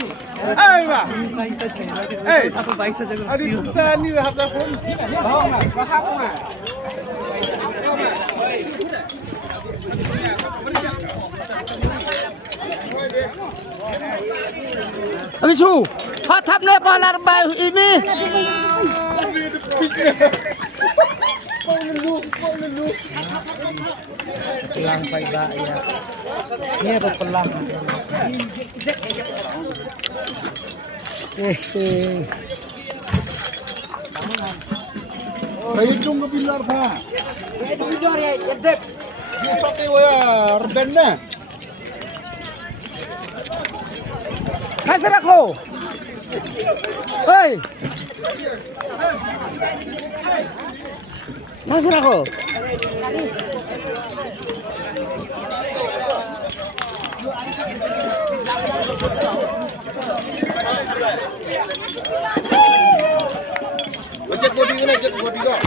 Eh, Pak. Eh, ada kita ni dah habis pun. Faham tak? Abi su, hot tap ne palar bay ini. Pelang Paitbah ya. Ini apa pelang? Hitung ke Bilor, Pak. Bilor ya, jedep. Dia sampai wah, redana. Kasar aku. Hei. Kasar aku. Jet body ni, jet body kau.